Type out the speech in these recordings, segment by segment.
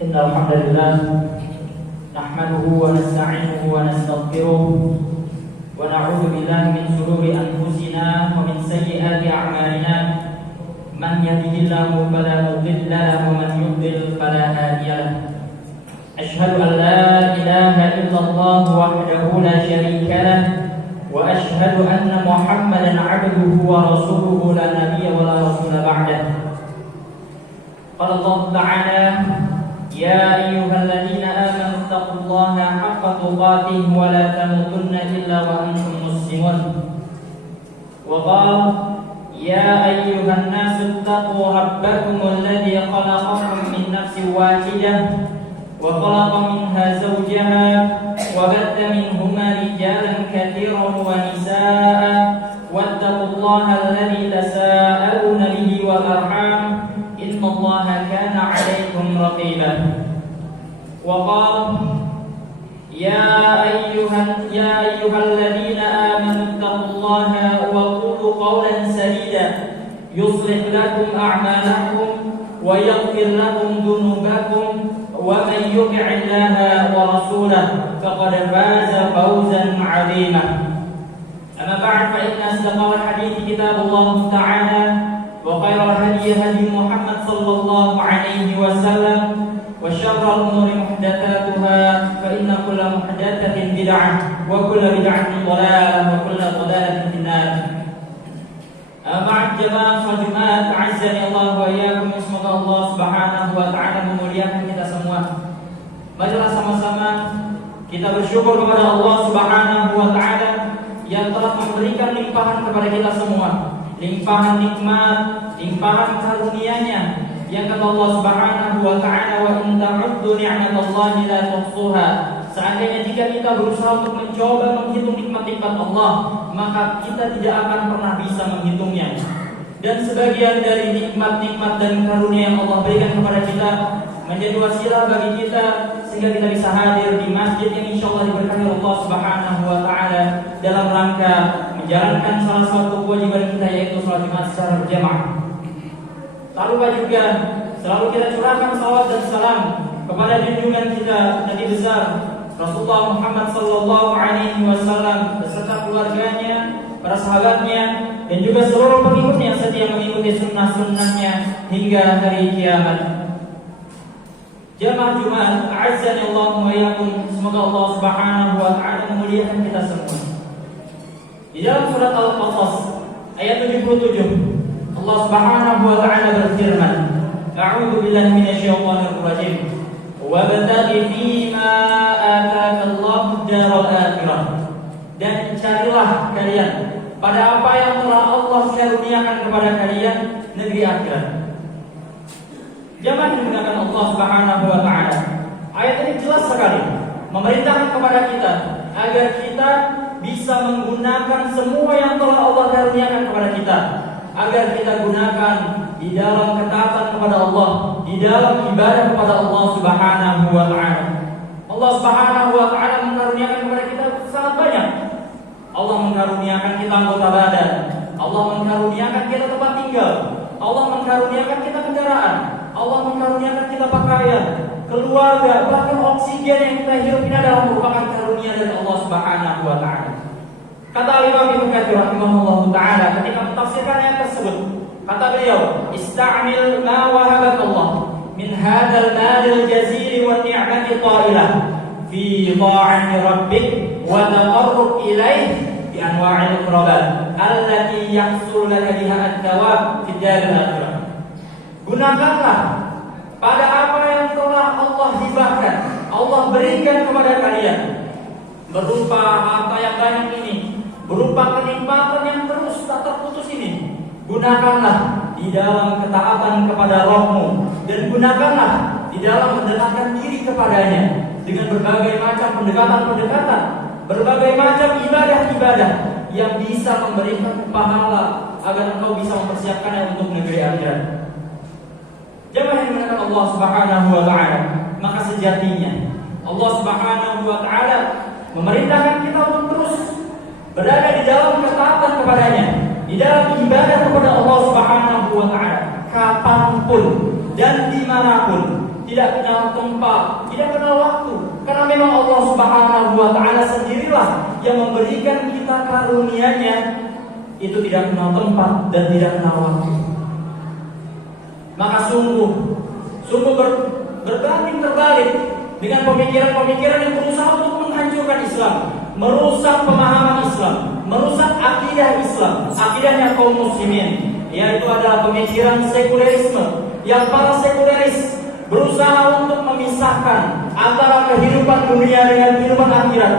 Innal hamdalillah nahmaduhu wa nasta'inuhu wa nastaghfiruh wa na'udzu billahi min shururi anfusina wa min sayyiati a'malina man yahdihillahu fala mudilla lahu wa man yudlil fala hadiya lahu. Ashhadu an la ilaha illallah wahdahu la syarika lahu wa ashhadu anna Muhammadan 'abduhu wa rasuluhu la nabiyya wa la rasula ba'dahu. Qala Allah ta'ala يا أيها الذين آمنوا اتقوا الله حق تقاته ولا تموتن إلا وأنتم مسلمون وقال يا أيها الناس اتقوا ربكم الذي خلقكم من نفس واحدة وخلق منها زوجها وبث منهما رجالا كثيرا ونساء واتقوا الله الذي تساءلون به والأرحام إن الله كان عليكم رقيبا وقال يا أيها الذين آمنوا اتقوا الله وقولوا قولا سديدا يصلح لكم أعمالكم ويغفر لكم ذنوبكم ومن يطع الله ورسوله فقد فاز فوزا عظيما. أما بعد فإن أصدق الحديث كتاب الله تعالى وخير الهدي هدي محمد صلى الله عليه وسلم وشر الأمور محدثاتها فإن كل محدثة بدعة وكل بدعة ضلالة وكل ضلالة في النار. Ma'ad jamaah sholat Jumat, azani Allah wa iyyakum. Semoga Allah Subhanahu wa taala memuliakan kita semua. Marilah sama-sama kita bersyukur kepada Allah Subhanahu wa taala yang telah memberikan limpahan kepada kita semua. Limpahan nikmat, limpahan karunia-Nya yang kata Allah Subhanahu wa taala wa in ta'uddu ni'matallahi la tuhsuha. Seandainya jika kita berusaha untuk mencoba menghitung nikmat-nikmat Allah, maka kita tidak akan pernah bisa menghitungnya. Dan sebagian dari nikmat-nikmat dan karunia yang Allah berikan kepada kita menjadi wasilah bagi kita sehingga kita bisa hadir di masjid yang insyaallah diberkahi Allah Subhanahu wa taala dalam rangka menjalankan salah satu kewajiban kita, yaitu salat Jumat secara berjamaah. Tak lupa juga selalu kita curahkan salawat dan salam kepada junjungan kita Nabi besar Rasulullah Muhammad sallallahu alaihi wasallam beserta keluarganya, para sahabatnya, dan juga seluruh pengikutnya yang setia mengikuti sunnah-sunnahnya hingga hari kiamat. Jamaah Jumat, a'azzani Allah wa iyyakum. Semoga Allah Subhanahu wa taala memuliakan kita semua. Di dalam surat Al-Qasas ayat 77 Allah Subhanahu wa taala berfirman, A'udzu billahi minasyaitonir rajim. Wabtaghi fima ataka Allahu daral akhirah. Dan carilah kalian pada apa yang telah Allah karuniakan kepada kalian, negeri akhirat. Jangan digunakan Allah Subhanahu wa taala. Ayat ini jelas sekali memerintahkan kepada kita agar kita bisa menggunakan semua yang telah Allah karuniakan kepada kita, agar kita gunakan di dalam ketaatan kepada Allah, di dalam ibadah kepada Allah Subhanahu wa taala. Allah Subhanahu wa taala mengaruniakan kepada kita sangat banyak. Allah mengaruniakan kita anggota badan, Allah mengaruniakan kita tempat tinggal, Allah mengaruniakan kita kendaraan, Allah mengaruniakan kita pakaian, keluarga, bahkan oksigen yang kita hirup ini adalah merupakan karunia dari Allah Subhanahu wa taala. Kata Imam Ibnu Katsir rahimahullah taala ketika mentafsirkan ayat tersebut, kata beliau, "Ista'mil ma wahabaka Allah min hadzal malil jazil wa ni'mati qailah fi ta'ati rabbik wa taqarrub ilaih bi anwa'il qurbat allati yahsul laka biha at-thawab fi daril akhirah." Gunakanlah pada apa yang telah Allah hibahkan, Allah berikan kepada kalian, berupa harta yang banyak ini, berupa kenikmatan yang terus tak terputus ini. Gunakanlah di dalam ketaatan kepada Rabb-Mu, dan gunakanlah di dalam mendekatkan diri kepadanya dengan berbagai macam pendekatan-pendekatan, berbagai macam ibadah-ibadah yang bisa memberikan pahala agar engkau bisa mempersiapkannya untuk negeri akhirat. Jamaah yang dimuliakan Allah Subhanahu wa taala, maka sejatinya Allah Subhanahu wa taala memerintahkan kita untuk terus berada di dalam ketaatan kepadanya, di dalam ibadah kepada Allah Subhanahu wa taala kapanpun dan dimanapun, tidak kenal tempat, tidak kenal waktu. Karena memang Allah Subhanahu wa Ta'ala sendirilah yang memberikan kita karunia-Nya. Itu tidak kenal tempat dan tidak kenal waktu. Maka sungguh berbanding terbalik dengan pemikiran-pemikiran yang berusaha untuk menghancurkan Islam, merusak pemahaman Islam, merusak akidah Islam, akidahnya kaum muslimin, yaitu adalah pemikiran sekulerisme, yang para sekuleris berusaha untuk memisahkan antara kehidupan dunia dengan kehidupan akhirat,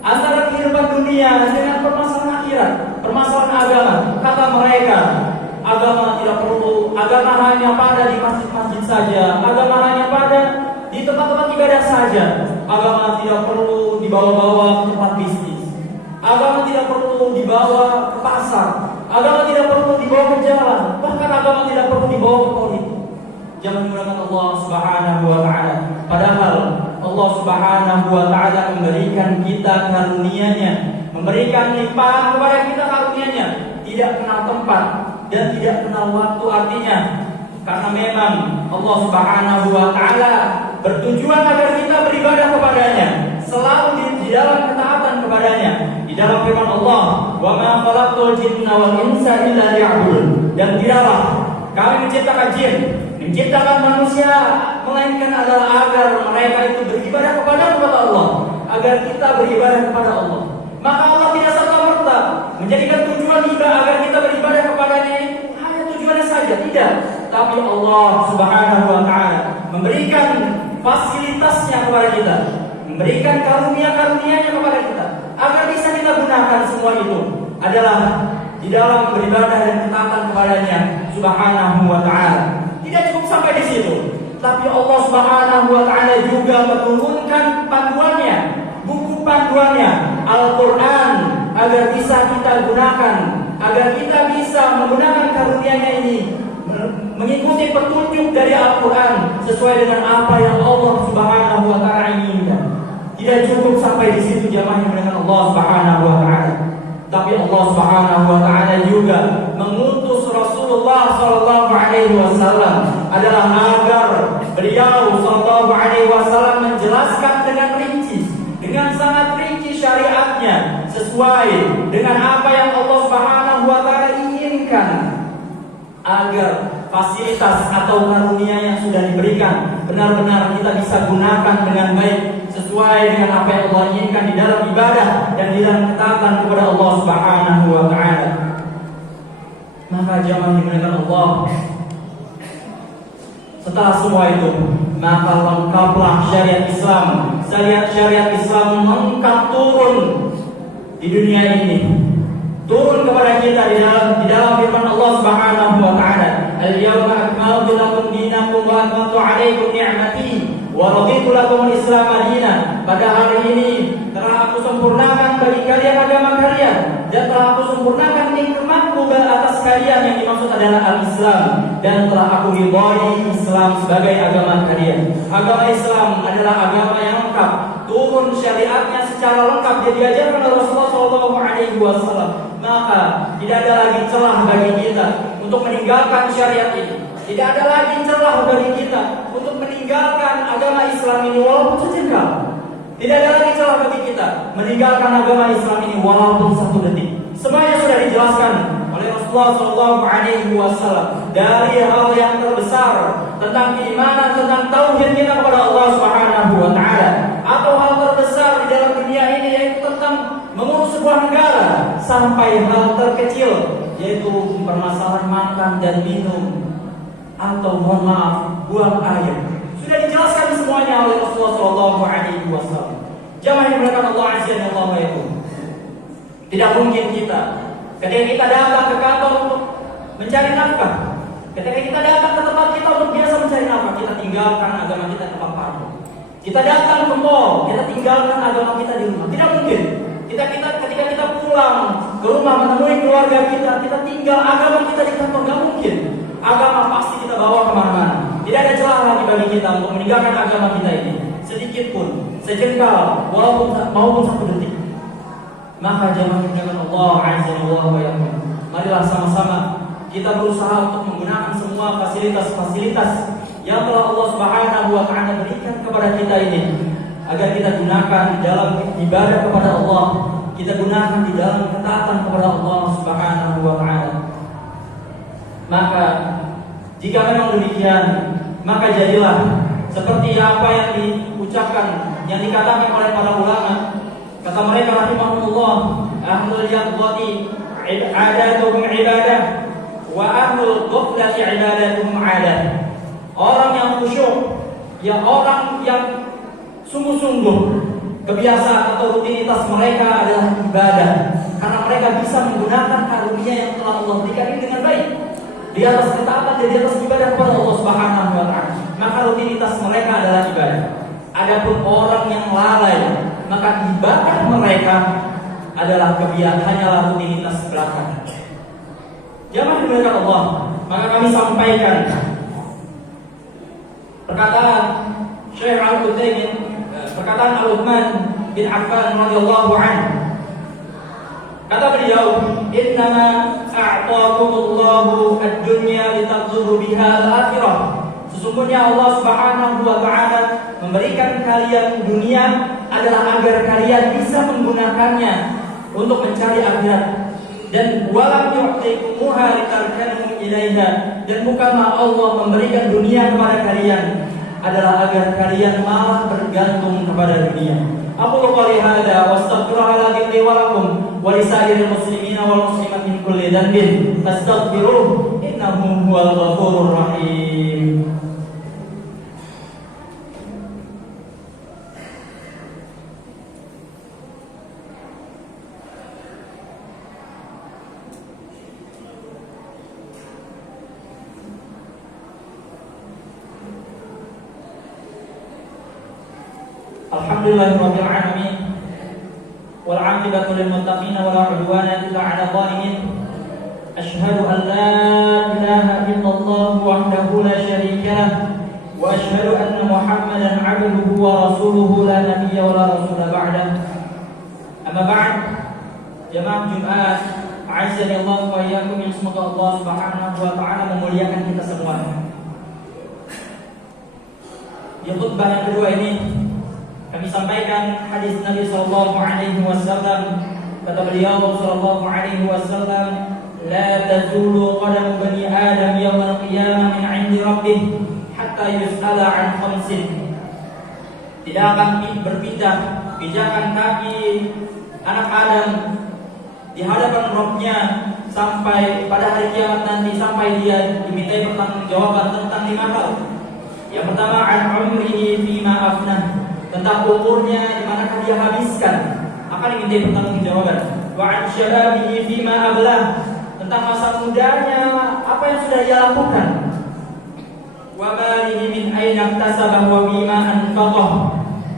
antara kehidupan dunia dengan permasalahan akhirat, permasalahan agama. Kata mereka, agama tidak perlu, agama hanya pada di masjid-masjid saja, agama hanya pada di tempat-tempat ibadah saja, agama tidak perlu dibawa-bawa ke tempat bisnis, agama tidak perlu dibawa ke pasar, agama tidak perlu dibawa ke jalan, bahkan agama tidak perlu dibawa ke politik. Jangan menggunakan Allah Subhanahu wa Ta'ala. Padahal Allah Subhanahu wa Ta'ala memberikan kita karunia-Nya, memberikan limpahan kepada kita karunia-Nya, tidak kenal tempat dan tidak kenal waktu. Artinya karena memang Allah Subhanahu wa Ta'ala bertujuan agar kita beribadah kepadanya, selalu di dalam ketaatan kepadanya. Di dalam firman Allah, "Wa ma khalaqtul jinna wal insa illa liya'budun." Dan tidaklah kami menciptakan jin, menciptakan manusia, melainkan adalah agar mereka itu beribadah kepada Allah, agar kita beribadah kepada Allah. Maka Allah tidak serta-merta menjadikan tujuan kita agar kita beribadah kepadanya hanya tujuannya saja, tidak. Tapi Allah Subhanahu wa Ta'ala memberikan fasilitasnya kepada kita, memberikan karunia-karunia-Nya kepada kita, agar bisa kita gunakan semua itu adalah di dalam beribadah dan ketaatan kepadanya Subhanahu wa Ta'ala. Tidak cukup sampai di situ, tapi Allah Subhanahu wa Ta'ala juga menurunkan panduannya, buku panduannya Al-Quran, agar bisa kita gunakan, agar kita bisa menggunakan karunia-Nya ini, mengikuti petunjuk dari Al-Quran sesuai dengan apa yang Allah Subhanahu wa Ta'ala inginkan. Tidak cukup sampai di situ jamaah dengan Allah Subhanahu wa Ta'ala, tapi Allah Subhanahu wa Ta'ala juga mengutus Rasulullah sallallahu alaihi wasallam adalah agar beliau sallallahu alaihi wasallam menjelaskan dengan rinci, dengan sangat rinci syariatnya sesuai dengan apa yang Allah Subhanahu wa Ta'ala inginkan, agar fasilitas atau karunia yang sudah diberikan benar-benar kita bisa gunakan dengan baik sesuai dengan apa yang Allah inginkan di dalam ibadah dan di dalam ketaatan kepada Allah Subhanahu wa Ta'ala. Maka jangan dimuliakan Allah. Setelah semua itu, maka lengkaplah syariat Islam. Syariat Islam lengkap turun di dunia ini, turun kepada kita di dalam firman Allah Subhanahu wa Ta'ala, "Al-yawma akmaltu lakum dinakum wa atmamtu 'alaikum ni'mati wa raditu lakum al-Islam dinan." Pada hari ini telah aku sempurnakan bagi kalian agama kalian, dan telah aku sempurnakan nikmatku atas kalian, yang dimaksud adalah al-Islam, dan telah aku ridhoi Islam sebagai agama kalian. Agama Islam adalah agama yang lengkap, turun syariatnya secara lengkap, dia diajarkan oleh Rasulullah SAW. Maka tidak ada lagi celah bagi kita untuk meninggalkan syariat ini. Tidak ada lagi celah bagi kita untuk meninggalkan agama Islam ini walaupun sejengkal. Tidak ada lagi celah bagi kita meninggalkan agama Islam ini walaupun satu detik. Semuanya sudah dijelaskan oleh Rasulullah SAW dari hal yang terbesar tentang keimanan, tentang tauhid kita kepada Allah Subhanahu wa Ta'ala, atau hal terbesar di dalam dunia ini yaitu tentang mengurus sebuah negara, sampai hal terkecil yaitu permasalahan makan dan minum, atau mohon maaf buang air. Sudah dijelaskan semuanya oleh Rasulullah SAW. Jamaah yang dimuliakan Allah Azza wa Jalla, tidak mungkin kita ketika kita datang ke kantor untuk mencari nafkah, ketika kita datang ke tempat kita untuk biasa mencari nafkah, kita tinggalkan agama kita di tempat parkir. Kita datang ke mall, kita tinggalkan agama kita di rumah. Tidak mungkin. Ketika kita pulang ke rumah menemui keluarga kita tinggal agama kita di kantor. Tidak mungkin. Agama pasti kita bawa kemana-mana. Tidak ada celah lagi bagi kita untuk meninggalkan agama kita ini, sedikit pun, sejengkal, maupun satu detik. Maka jangan meninggalkan Allah Azza wa Jalla. Marilah sama-sama kita berusaha untuk menggunakan semua semua fasilitas-fasilitas yang telah Allah Subhanahu wa taala berikan kepada kita ini agar kita gunakan di dalam ibadah kepada Allah, kita gunakan di dalam ketaatan kepada Allah Subhanahu wa taala. Maka jika memang demikian, maka jadilah seperti apa yang diucapkan, yang dikatakan oleh para ulama. Kata mereka rahimahullah, ahlul yaqdati ibadatuhum ibadah wa ahlul ghaflati ibadatuhum adah. Orang yang khusyuk, ya orang yang sungguh-sungguh kebiasaan atau rutinitas mereka adalah ibadah, karena mereka bisa menggunakan karunia yang telah Allah berikan dengan baik di atas ketaatan dan di atas ibadah kepada Allah Subhanahu wa taala. Maka rutinitas mereka adalah ibadah. Adapun orang yang lalai, maka ibadah mereka adalah kebiasaan, hanyalah rutinitas belaka. Jamaah dimuliakan Allah, maka kami sampaikan perkataan Syekh Al-Utsaimin, perkataan Al-Uthman bin Affan radhiyallahu anhu. Kata beliau, "Innama a'taakumullahu ad-dunya litaqduru biha al-akhirah." Sesungguhnya Allah Subhanahu wa taala memberikan kalian dunia adalah agar kalian bisa menggunakannya untuk mencari akhirat. Dan walam yu'tikumuha litarkanu ilaiha, dan bukanlah Allah memberikan dunia kepada kalian adalah agar kalian malah bergantung kepada dunia. Aqulu qouli hadza wa astaghfirullaha li wa lakum wa lisairil muslimina wal muslimat min kulli dhanbin fastaghfiruhu innahu huwal ghafurur rahim. Alhamdulillahirabbil alamin wal 'aqibatu lil muttaqin wa la 'udwana illa 'alal zalimin. Asyhadu an la ilaha illallah wahdahu la syarika lah wa asyhadu anna Muhammadan 'abduhu wa rasuluhu la nabiyya wa la rasula ba'dah. Amma ba'd, jamaah Jumat, a'azzani Allah wa iyyakum, yang semoga Allah Subhanahu wa taala memuliakan kita semua. Di khutbah yang kedua ini kami sampaikan hadis Nabi sallallahu alaihi wasallam. Kata beliau sallallahu alaihi wasallam, "La tazulu qadamu bani Adam yaumil qiyamah min 'indi rabbih hatta yus'ala 'an khamsin." Tidak akan berpindah pijakan kaki anak Adam di hadapan Rabb-Nya sampai pada hari kiamat nanti, sampai dia dimintai pertanggungjawaban tentang 5 hal. Yang pertama, 'an umrihi fima afnah, tentang umurnya di manakah dia habiskan, akan dimintai pertanggungjawaban. Wa 'an syababihi fima ablah, tentang masa mudanya apa yang sudah dia lakukan. Wa malihi min aina iktasaba wa bima anfaqah,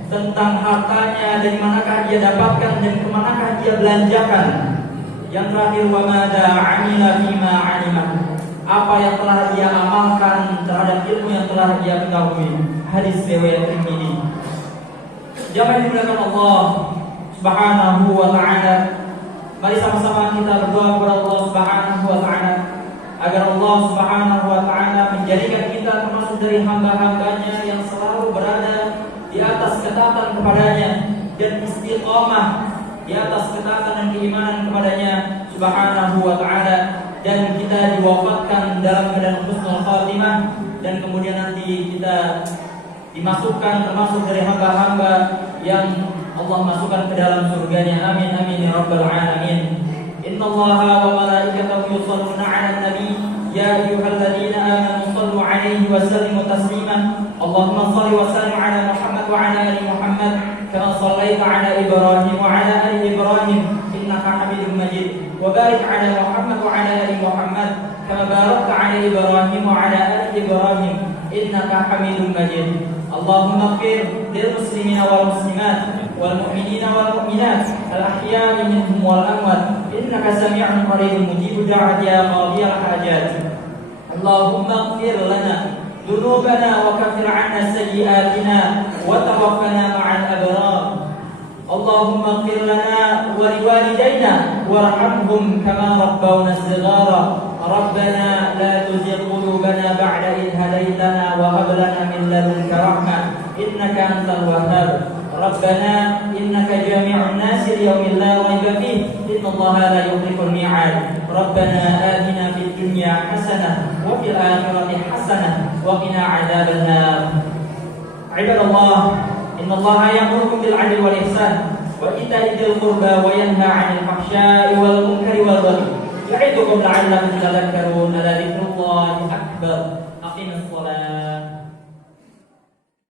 tentang hartanya dari manakah dia dapatkan dan ke manakah dia belanjakan. Yang terakhir, wa madza 'amila fima 'alima, apa yang telah dia amalkan terhadap ilmu yang telah dia ketahui. Hadis riwayat Tirmidzi. Jamaah dimuliakan Allah Subhanahu wa taala, mari sama-sama kita berdoa kepada Allah Subhanahu wa taala agar Allah Subhanahu wa taala menjadikan kita termasuk dari hamba-hambanya yang selalu berada di atas ketaatan kepadanya dan istiqamah di atas ketaatan dan keimanan kepadanya Subhanahu wa taala, dan kita diwafatkan dalam keadaan husnul khatimah, dan kemudian nanti kita dimasukkan termasuk dari hamba-hamba yang Allah masukkan ke dalam surganya. Amin amin ya rabbal alamin. Innallaha wa malaikatahu yusholluna 'alan nabi ya ayyuhalladzina amanu shallu 'alaihi wa sallimu taslima. Allahumma shalli wa sallim 'ala Muhammad wa 'ala ali Muhammad kama shallaita 'ala Ibrahim wa 'ala ali Ibrahim innaka Hamidum Majid. Wa barik 'ala Muhammad wa 'ala ali Muhammad kama barakta 'ala Ibrahim wa 'ala ali Ibrahim innaka Hamidum Majid. Allahumma ighfir lil muslimina wal muslimat wal mu'minina wal mu'minat al ahya'i minhum wal amwat innaka sami'un qaribun mujibud da'wati ya qadiyal hajat. Allahumma ighfir lana dhunubana wa kaffir 'anna sayyi'atina wa tawaffana ma'al abrar. Allahumma ighfir lana wa liwalidayna warhamhum kama rabbawna shighara. ربنا لا تزغ قلوبنا بعد إذ هديتنا وهب لنا من لدنك رحمة إنك أنت الوهاب ربنا إنك جامع الناس ليوم لا ريب فيه إن الله لا يخلف الميعاد ربنا آتنا في الدنيا حسنة وفي الآخرة حسنة وقنا عذاب النار عباد الله إن الله يأمركم بالعدل والإحسان وإيتاء ذي القربى وينهى عن الفحشاء والمنكر والبغي يعظكم لعلكم تذكرون لذكر الله أكبر